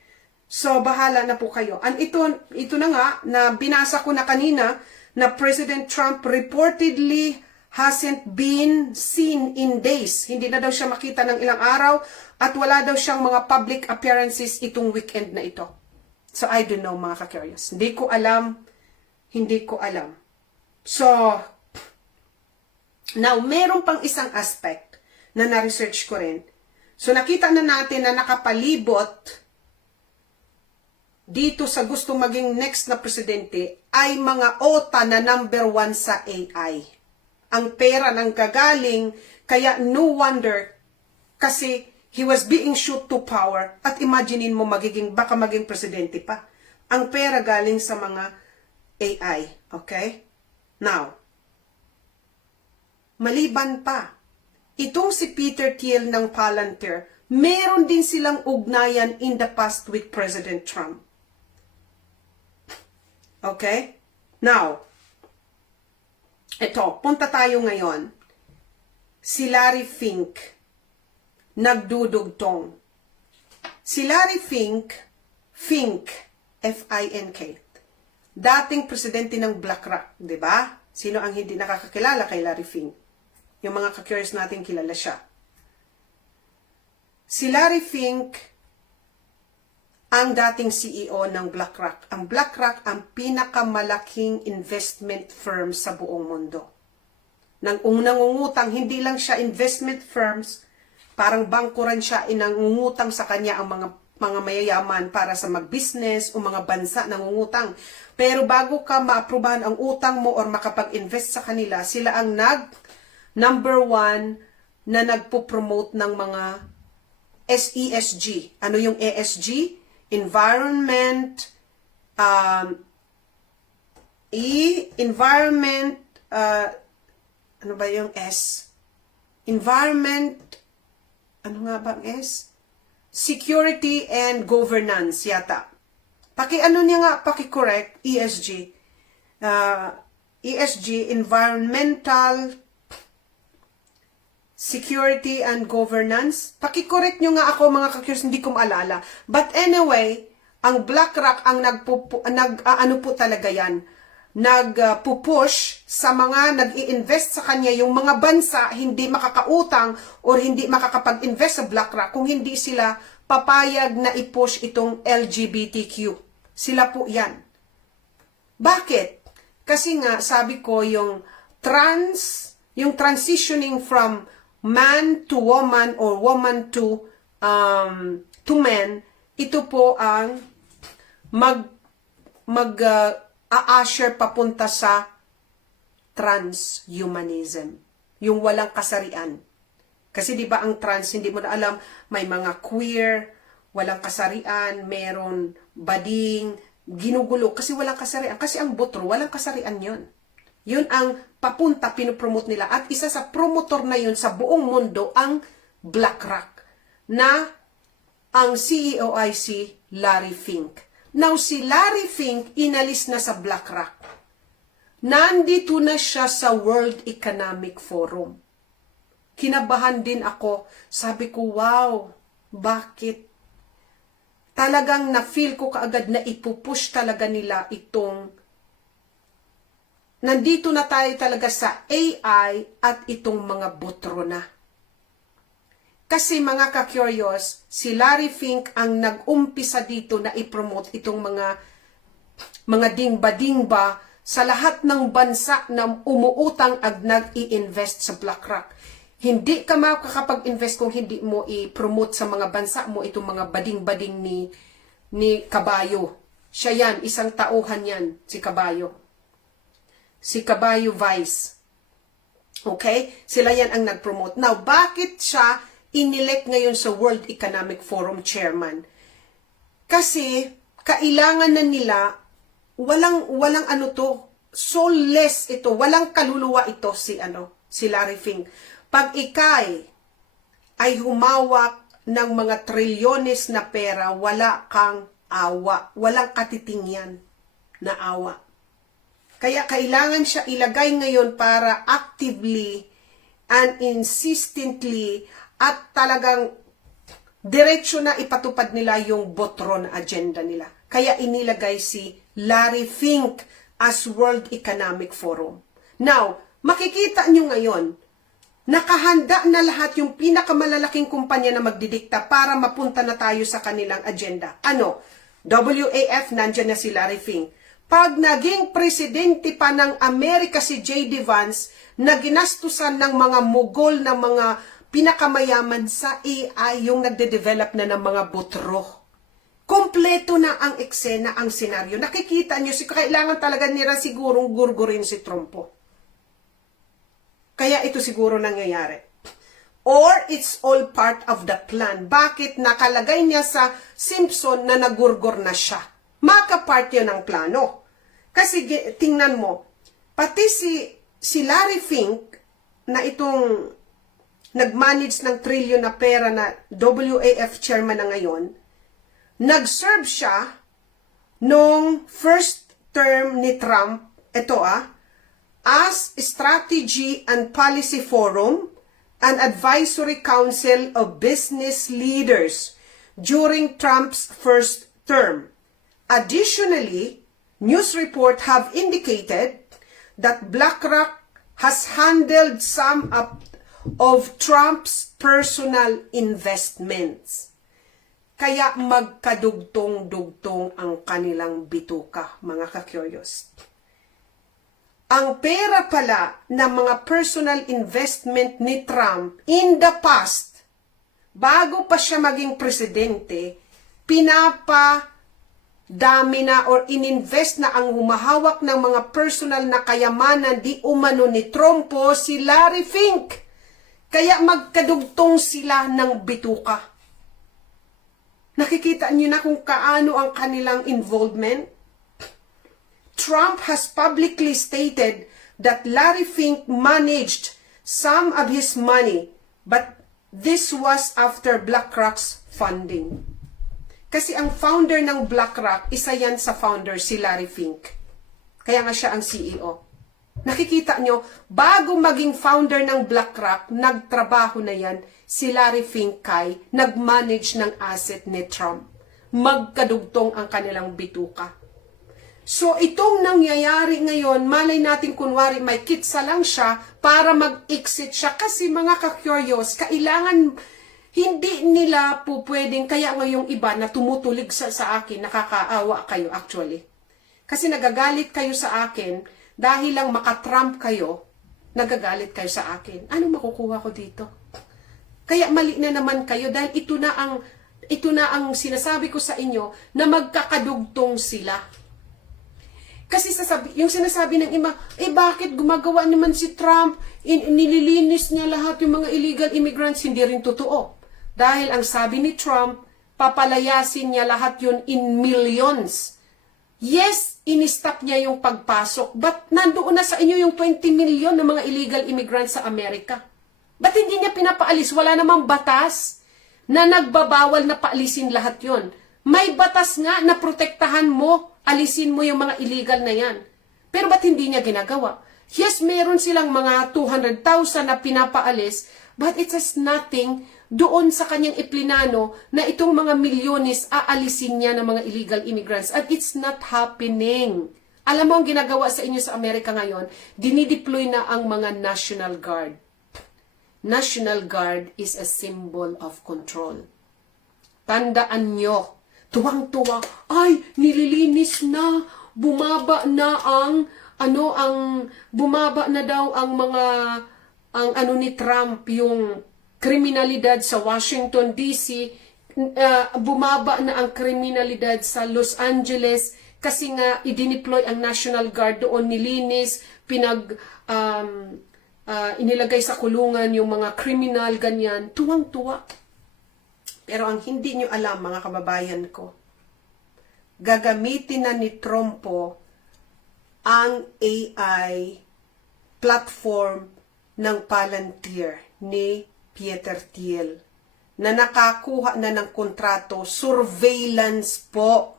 So, bahala na po kayo. Ito na nga, na binasa ko na kanina, na President Trump reportedly hasn't been seen in days. Hindi na daw siya makita ng ilang araw at wala daw siyang mga public appearances itong weekend na ito. So, I don't know, mga ka-curious. Hindi ko alam. So, now, meron pang isang aspect na na-research ko rin. So, nakita na natin na nakapalibot dito sa gusto maging next na presidente ay mga OTA na number 1 sa AI. Ang pera nang gagaling, kaya no wonder, kasi he was being shoot to power, at imaginein mo baka maging presidente pa. Ang pera galing sa mga AI, okay? Now, maliban pa, itong si Peter Thiel ng Palantir, meron din silang ugnayan in the past with President Trump. Okay? Now, punta tayo ngayon. Si Larry Fink, nagdudugtong. Si Larry Fink, F-I-N-K, dating presidente ng BlackRock, di ba? Sino ang hindi nakakakilala kay Larry Fink? Yung mga ka-curious natin kilala siya. Si Larry Fink, ang dating CEO ng BlackRock. Ang BlackRock ang pinakamalaking investment firm sa buong mundo. Nangungutang, hindi lang siya investment firms, parang bangko rin siya, inangungutang sa kanya ang mga mayayaman para sa mag-business o mga bansa nangungutang. Pero bago ka maaprubahan ang utang mo or makapag-invest sa kanila, sila ang number 1 na nagpo-promote ng mga ESG. Ano yung ESG? Environment, ano ba yung S? Environment, ano nga ba ang S? Security and governance yata. Paki-correct, ESG. ESG, environmental, security and governance. Paki-correct nyo nga ako, mga ka-curious, hindi ko maalala. But anyway, ang BlackRock ang nagpupush sa mga nag-i-invest sa kanya, yung mga bansa hindi makakautang or hindi makakapag-invest sa BlackRock kung hindi sila papayag na i-push itong LGBTQ. Sila po yan. Bakit? Kasi nga, sabi ko, yung transitioning from man to woman or woman to man, ito po ang a-usher papunta sa transhumanism, yung walang kasarian. Kasi di ba ang trans, hindi mo na alam, may mga queer, walang kasarian, meron bading, ginugulo, kasi walang kasarian. Kasi ang butro, walang kasarian yon. Yun ang papunta, pinopromote nila. At isa sa promotor na yun sa buong mundo, ang BlackRock, na ang CEO ay si Larry Fink. Now, si Larry Fink, inalis na sa BlackRock. Nandito na siya sa World Economic Forum. Kinabahan din ako. Sabi ko, wow, bakit? talagang na-feel ko kaagad na ipupush talaga nila itong nandito na tayo talaga sa AI at itong mga butro na. Kasi mga ka-curious, si Larry Fink ang nag-umpisa dito na i-promote itong mga dingba-dingba sa lahat ng bansa na umuutang at nag-i-invest sa BlackRock. Hindi ka makakapag-invest kung hindi mo i-promote sa mga bansa mo itong mga bading-bading ni Kabayo. Siya yan, isang tauhan yan, si Kabayo. Si Kabayo Vice. Okay? Sila yan ang nag-promote. Now, bakit siya inelect ngayon sa World Economic Forum chairman? Kasi, kailangan na nila, walang ano to, soulless ito, walang kaluluwa ito si Larry Fink. Pag ikay ay humawak ng mga trilyones na pera, wala kang awa, walang katitingyan na awa. Kaya kailangan siya ilagay ngayon para actively and insistently at talagang diretso na ipatupad nila yung botron agenda nila. Kaya inilagay si Larry Fink as World Economic Forum. Now, makikita nyo ngayon, nakahanda na lahat yung pinakamalalaking kumpanya na magdidikta para mapunta na tayo sa kanilang agenda. WAF, nandyan na si Larry Fink. Pag naging presidente pa ng Amerika si J.D. Vance, na ginastusan ng mga mugol na mga pinakamayaman sa AI yung nagde-develop na ng mga butro. Kompleto na ang eksena, ang senaryo. Nakikita nyo, kailangan talaga nila sigurong gurgurin si Trumpo. Kaya ito siguro nangyayari. Or it's all part of the plan. Bakit nakalagay niya sa Simpson na nagurgur na siya? Makapart yun ng plano. Kasi tingnan mo, pati si Larry Fink na itong nag-manage ng trillion na pera na WAF chairman na ngayon, nag-serve siya nung first term ni Trump, as Strategy and Policy Forum and Advisory Council of Business Leaders during Trump's first term. Additionally, news reports have indicated that BlackRock has handled some of Trump's personal investments. Kaya magkadugtong-dugtong ang kanilang bituka, mga ka-curious. Ang pera pala ng mga personal investment ni Trump in the past, bago pa siya maging presidente, dami na or ininvest na ang humahawak ng mga personal na kayamanan di umano ni Trumpo, si Larry Fink. Kaya magkadugtong sila ng bituka. Nakikita niyo na kung kaano ang kanilang involvement? Trump has publicly stated that Larry Fink managed some of his money, but this was after BlackRock's funding. Kasi ang founder ng BlackRock, isa yan sa founder, si Larry Fink. Kaya nga siya ang CEO. Nakikita nyo, bago maging founder ng BlackRock, nagtrabaho na yan si Larry Fink kay nag-manage ng asset ni Trump. Magkadugtong ang kanilang bituka. So, itong nangyayari ngayon, malay natin kunwari may kitsa lang siya para mag-exit siya. Kasi mga ka-curious, kailangan, hindi nila po pwedeng, kaya ngayong iba na tumutulig sa akin, nakakaawa kayo actually. Kasi nagagalit kayo sa akin, dahil lang maka-Trump kayo, nagagalit kayo sa akin. Anong makukuha ko dito? Kaya mali na naman kayo dahil ito na ang sinasabi ko sa inyo na magkakadugtong sila. Kasi yung sinasabi ng iba, bakit gumagawa naman si Trump, nililinis niya lahat yung mga illegal immigrants, hindi rin totoo. Dahil ang sabi ni Trump, papalayasin niya lahat yun in millions. Yes, in-stop niya yung pagpasok, but nandoon na sa inyo yung 20 million na mga illegal immigrants sa Amerika. Ba't hindi niya pinapaalis? Wala namang batas na nagbabawal na paalisin lahat yon. May batas nga na protektahan mo, alisin mo yung mga illegal na yan. Pero ba't hindi niya ginagawa? Yes, meron silang mga 200,000 na pinapaalis, but it has nothing doon sa kanyang iplinano na itong mga milyones aalisin niya ng mga illegal immigrants. At it's not happening. Alam mo ang ginagawa sa inyo sa Amerika ngayon, dinideploy na ang mga National Guard. National Guard is a symbol of control. Tandaan nyo, tuwang-tuwa, ay, nililinis na, bumaba na bumaba na daw ang mga, ni Trump, yung kriminalidad sa Washington, D.C., bumaba na ang kriminalidad sa Los Angeles kasi nga idineploy ang National Guard doon, nilinis, inilagay sa kulungan yung mga kriminal, ganyan, tuwang-tuwa. Pero ang hindi nyo alam, mga kababayan ko, gagamitin na ni Trumpo ang AI platform ng Palantir ni Peter Thiel na nakakuha na ng kontrato, surveillance po.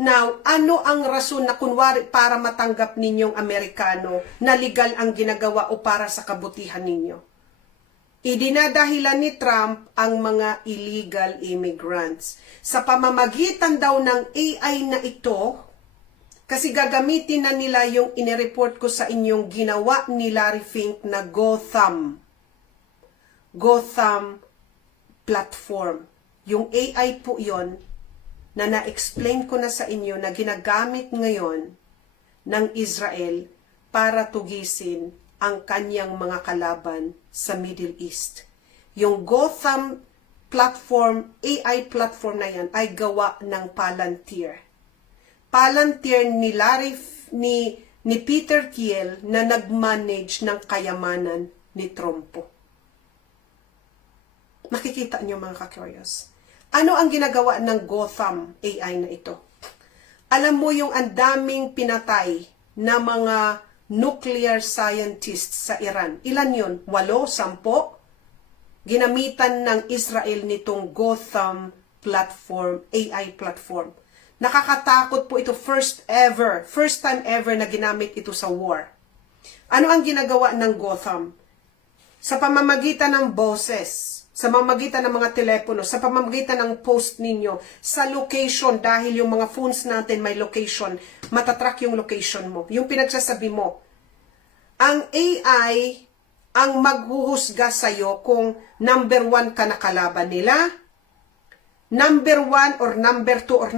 Now, ano ang rason na kunwari para matanggap ninyong Amerikano na legal ang ginagawa o para sa kabutihan ninyo? Idinadahilan ni Trump ang mga illegal immigrants. Sa pamamagitan daw ng AI na ito, kasi gagamitin na nila yung inireport ko sa inyong ginawa ni Larry Fink na Gotham platform. Yung AI po yon na na-explain ko na sa inyo na ginagamit ngayon ng Israel para tugisin ang kanyang mga kalaban sa Middle East. Yung Gotham platform, AI platform na yan ay gawa ng Palantir. Palantir ni Peter Thiel na nag-manage ng kayamanan ni Trumpo. Makikita niyo mga ka-curious. Ano ang ginagawa ng Gotham AI na ito? Alam mo yung andaming pinatay na mga nuclear scientists sa Iran. Ilan yun? 8, 10? Ginamitan ng Israel nitong Gotham platform, AI platform. Nakakatakot po ito, first time ever na ginamit ito sa war. Ano ang ginagawa ng Gotham? Sa pamamagitan ng boses, sa pamamagitan ng mga telepono, sa pamamagitan ng post ninyo, sa location, dahil yung mga phones natin may location, matatrack yung location mo, yung pinagsasabi mo. Ang AI ang maghuhusga sa'yo kung number 1 ka na kalaban nila, number 1 or number 2 or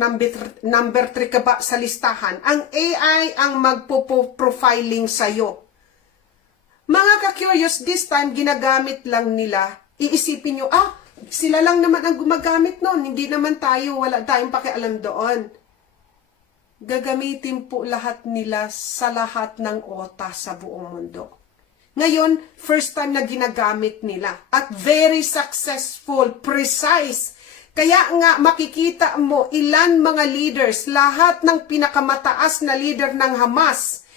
number 3 ka ba sa listahan. Ang AI ang magpo-profiling sa'yo. Mga ka-curious, this time, ginagamit lang nila. Iisipin nyo, sila lang naman ang gumagamit noon. Hindi naman tayo, wala tayong pakialam doon. Gagamitin po lahat nila sa lahat ng OTA sa buong mundo. Ngayon, first time na ginagamit nila. At very successful, precise. Kaya nga makikita mo ilan mga leaders, lahat ng pinakamataas na leader ng Hamas,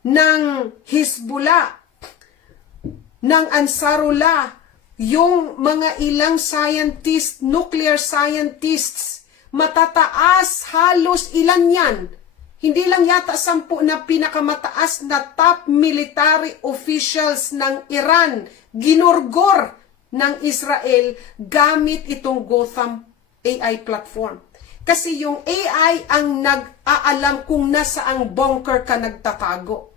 ng Hezbollah, ng Ansarullah, yung mga ilang scientists, nuclear scientists, matataas, halos ilan yan. Hindi lang yata 10 na pinakamataas na top military officials ng Iran, ginurgor ng Israel gamit itong Gotham AI platform. Kasi yung AI ang nag-aalam kung nasaang bunker ka nagtatago.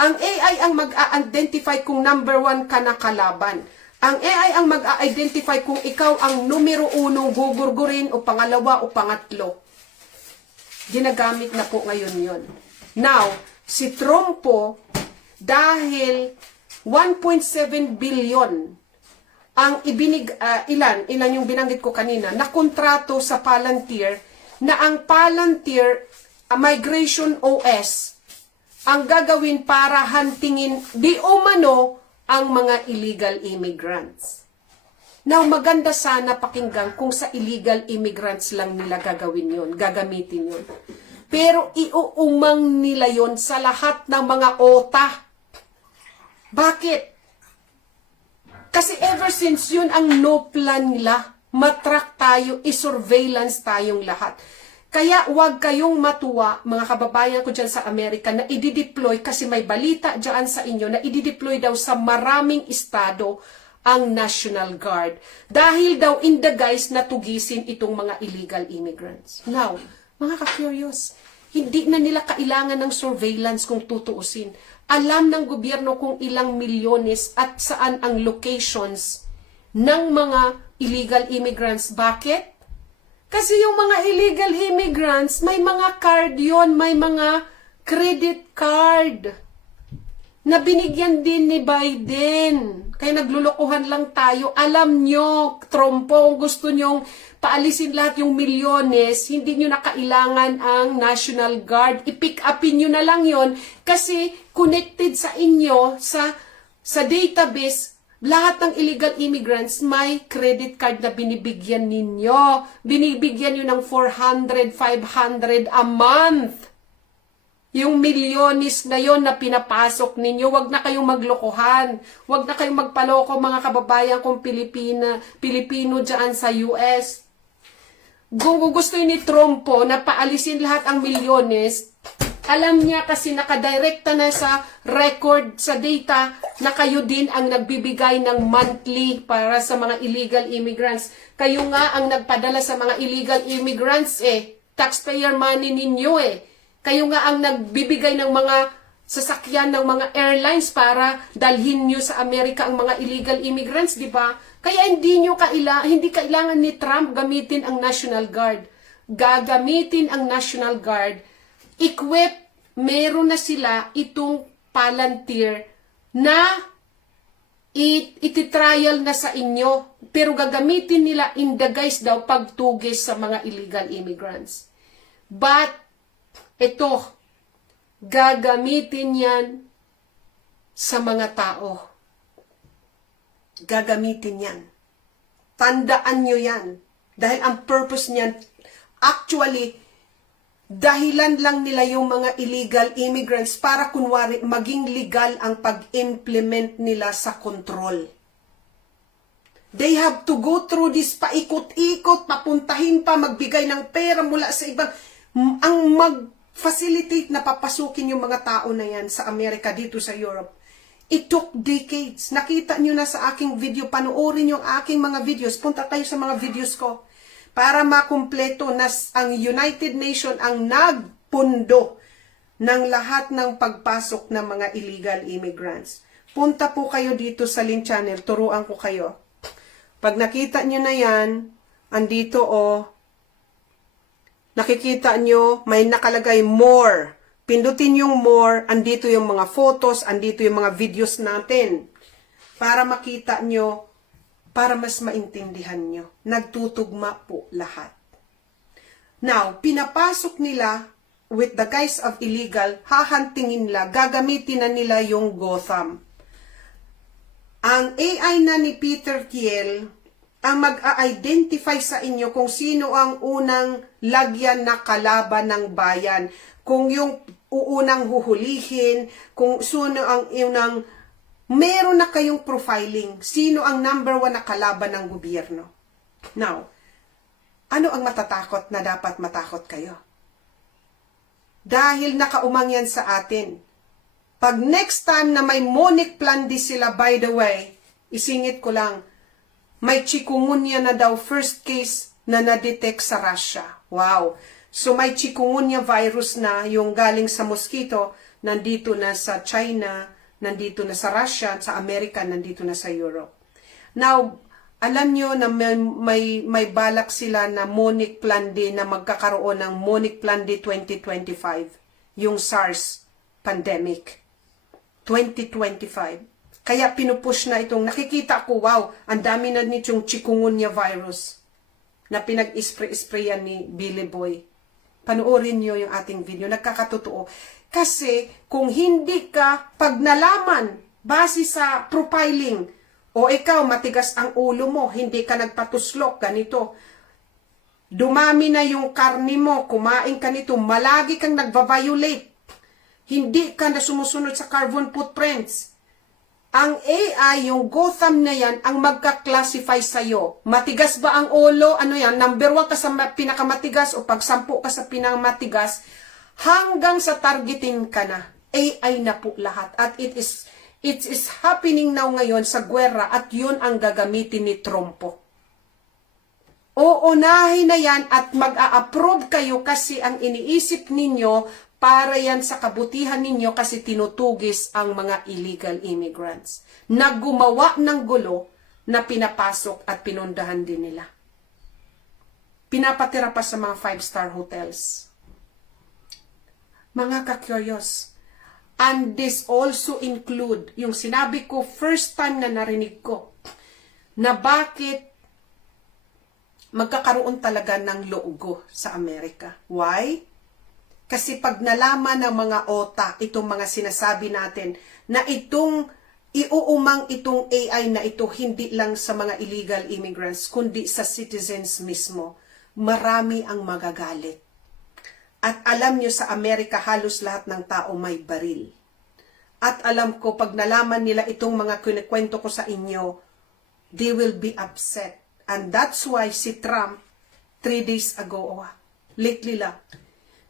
Ang AI ang mag-a-identify kung number 1 ka na kalaban. Ang AI ang mag-a-identify kung ikaw ang numero 1 gugurgurin o pangalawa o pangatlo. Ginagamit na po ngayon yon. Now, si Trumpo, dahil 1.7 billion ang ilan yung binanggit ko kanina, na kontrato sa Palantir, na ang Palantir Migration OS ang gagawin para hantingin di umano ang mga illegal immigrants. Now, maganda sana pakinggan kung sa illegal immigrants lang nila gagawin yun, gagamitin yun. Pero iuumang nila yun sa lahat ng mga OTA. Bakit? Kasi ever since yun ang no plan nila, matrack tayo, isurveillance tayong lahat. Kaya huwag kayong matuwa, mga kababayan ko dyan sa Amerika, na idideploy, kasi may balita dyan sa inyo, na idideploy daw sa maraming estado ang National Guard dahil daw in the guise na tugisin itong mga illegal immigrants. Now, mga ka-curious, hindi na nila kailangan ng surveillance kung tutuusin. Alam ng gobyerno kung ilang milyones at saan ang locations ng mga illegal immigrants. Bakit? Kasi yung mga illegal immigrants, may mga card yon, may mga credit card na binigyan din ni Biden. Kaya naglulukuhan lang tayo. Alam nyo, trompo, kung gusto nyong paalisin lahat yung milyones, hindi nyo na kailangan ang National Guard. I-pick upin nyo na lang yon kasi connected sa inyo, sa database, lahat ng illegal immigrants may credit card na binibigyan ninyo. Binibigyan nyo ng 400, 500 a month. Yung milyones na yon na pinapasok ninyo, wag na kayong maglokohan. Wag na kayong magpaloko mga kababayan kong Pilipino dyan sa US. Kung gusto ni Trumpo na paalisin lahat ang milyones, alam niya kasi nakadirekta na sa record, sa data, na kayo din ang nagbibigay ng monthly para sa mga illegal immigrants. Kayo nga ang nagpadala sa mga illegal immigrants taxpayer money ninyo Kayo nga ang nagbibigay ng mga sasakyan ng mga airlines para dalhin nyo sa Amerika ang mga illegal immigrants, di ba? Kaya hindi kailangan ni Trump gamitin ang National Guard. Gagamitin ang National Guard. Meron na sila itong Palantir na ititrial na sa inyo. Pero gagamitin nila in the guise daw pagtugis sa mga illegal immigrants. But ito, gagamitin yan sa mga tao. Gagamitin yan. Tandaan nyo yan. Dahil ang purpose niyan, actually, dahilan lang nila yung mga illegal immigrants para kunwari maging legal ang pag-implement nila sa control. They have to go through this paikot-ikot, papuntahin pa, magbigay ng pera mula sa ibang, ang mag-facilitate na papasukin yung mga tao na yan sa Amerika, dito sa Europe. It took decades. Nakita nyo na sa aking video, panoorin yung aking mga videos, punta kayo sa mga videos ko, para makumpleto na ang United Nations ang nagpundo ng lahat ng pagpasok ng mga illegal immigrants. Punta po kayo dito sa Link Channel, turuan ko kayo. Pag nakita nyo na yan, andito nakikita nyo, may nakalagay more. Pindutin yung more, andito yung mga photos, andito yung mga videos natin. Para makita nyo, para mas maintindihan nyo. Nagtutugma po lahat. Now, pinapasok nila with the guise of illegal, hahantingin nila, gagamitin na nila yung Gotham. Ang AI na ni Peter Thiel, ang mag-a-identify sa inyo kung sino ang unang lagyan na kalaban ng bayan. Kung yung unang huhulihin, kung sino ang unang, meron na kayong profiling. Sino ang number 1 na kalaban ng gobyerno. Now, ano ang matatakot na dapat matakot kayo? Dahil nakaumang yan sa atin. Pag next time na may Monique Plandi sila, by the way, isingit ko lang, may chikungunya na daw first case na na-detect sa Russia. Wow! So may chikungunya virus na yung galing sa mosquito, nandito na sa China, nandito na sa Russia, sa Amerika, nandito na sa Europe. Now, alam nyo na may balak sila na Monique Plandi na magkakaroon ng Monique Plandi 2025, yung SARS pandemic. 2025. Kaya pinupush na itong, nakikita ko, wow, ang dami na nitong chikungunya virus na pinag-spray-sprayan ni Billy Boy. Panoorin nyo yung ating video, nagkakatotoo. Kasi kung hindi ka, pag nalaman, base sa profiling, o ikaw matigas ang ulo mo, hindi ka nagpatuslok, ganito, dumami na yung karni mo, kumain ka nito, malagi kang nagva-violate, hindi ka na sumusunod sa carbon footprints. Ang AI, yung Gotham na yan, ang magka-classify sa'yo. Matigas ba ang ulo? Ano yan? Number 1 ka sa pinakamatigas o pag 10 ka sa pinakamatigas, hanggang sa targetin ka na. AI na po lahat. At it is It is happening now ngayon sa gwera at yun ang gagamitin ni Trumpo. Uunahin na yan at mag-a-approve kayo kasi ang iniisip ninyo para yan sa kabutihan ninyo kasi tinutugis ang mga illegal immigrants na gumawa ng gulo na pinapasok at pinundahan din nila. Pinapatira pa sa mga 5-star hotels. Mga ka-curious, and this also include, yung sinabi ko, first time na narinig ko, na bakit magkakaroon talaga ng logo sa Amerika. Why? Kasi pag nalaman ng mga OTA, itong mga sinasabi natin, na itong iuumang itong AI na ito hindi lang sa mga illegal immigrants, kundi sa citizens mismo, marami ang magagalit. At alam nyo sa Amerika, halos lahat ng tao may baril. At alam ko, pag nalaman nila itong mga kinikwento ko sa inyo, they will be upset. And that's why si Trump, 3 days ago, lately lang,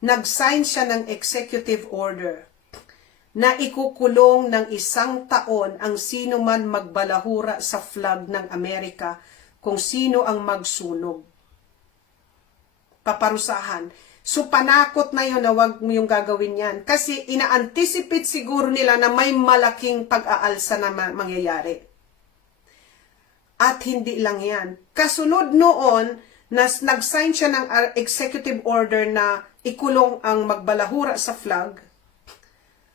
nag-sign siya ng executive order na ikukulong ng 1 taon ang sino man magbalahura sa flag ng Amerika kung sino ang magsunog. Paparusahan. So panakot na yun na wag mo yung gagawin yan. Kasi ina-anticipate siguro nila na may malaking pag-aalsa na mangyayari. At hindi lang yan. Kasunod noon, nag-sign siya ng executive order na ikulong ang magbalahura sa flag.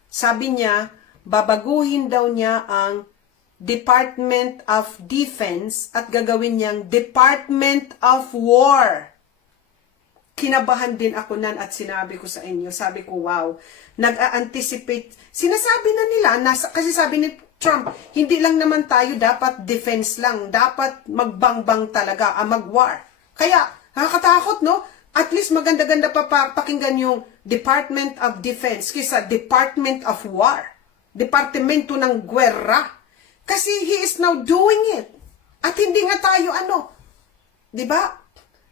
Sabi niya, babaguhin daw niya ang Department of Defense at gagawin niyang Department of War. Kinabahan din ako nan at sinabi ko sa inyo, sabi ko, wow, nag-a-anticipate. Sinasabi na nila, kasi sabi ni Trump, hindi lang naman tayo dapat defense lang, dapat magbangbang talaga, mag-war. Kaya, nakakatakot, no? At least maganda-ganda pa pakinggan yung Department of Defense kaysa Department of War. Departamento ng Gwera. Kasi he is now doing it. At hindi nga tayo diba?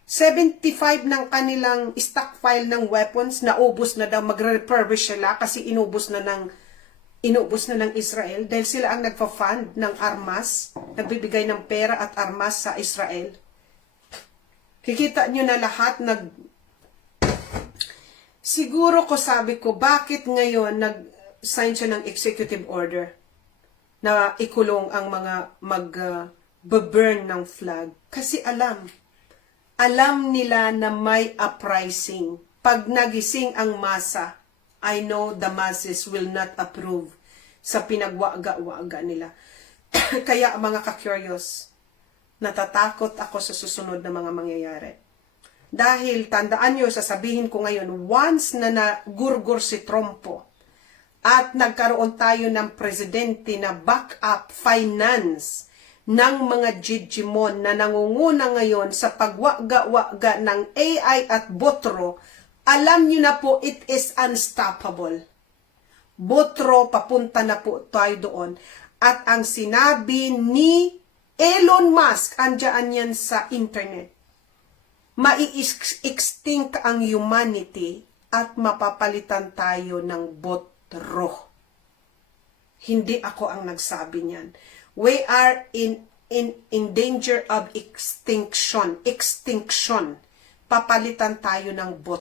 75 ng kanilang stockpile ng weapons, naubos na daw, magre-refurbish sila kasi inubos na ng Israel dahil sila ang nagfa-fund ng armas, nagbibigay ng pera at armas sa Israel. Kikita nyo na lahat siguro ko sabi ko, bakit ngayon nag-sign siya ng executive order na ikulong ang mga mag-burn ng flag? Kasi alam nila na may uprising. Pag nagising ang masa, I know the masses will not approve sa pinagwaga-waga nila. Kaya mga ka-curious, natatakot ako sa susunod na mga mangyayari. Dahil, tandaan nyo, sasabihin ko ngayon, once na nagurgur si Trumpo at nagkaroon tayo ng presidente na backup finance ng mga jijimon na nangunguna ngayon sa pagwaga-waga ng AI at botro, alam nyo na po, it is unstoppable. Botro, papunta na po tayo doon. At ang sinabi ni Elon Musk, andyan yan sa internet, mai-extinct ang humanity at mapapalitan tayo ng botro. Hindi ako ang nagsabi niyan. We are in danger of extinction. Papalitan tayo ng botro.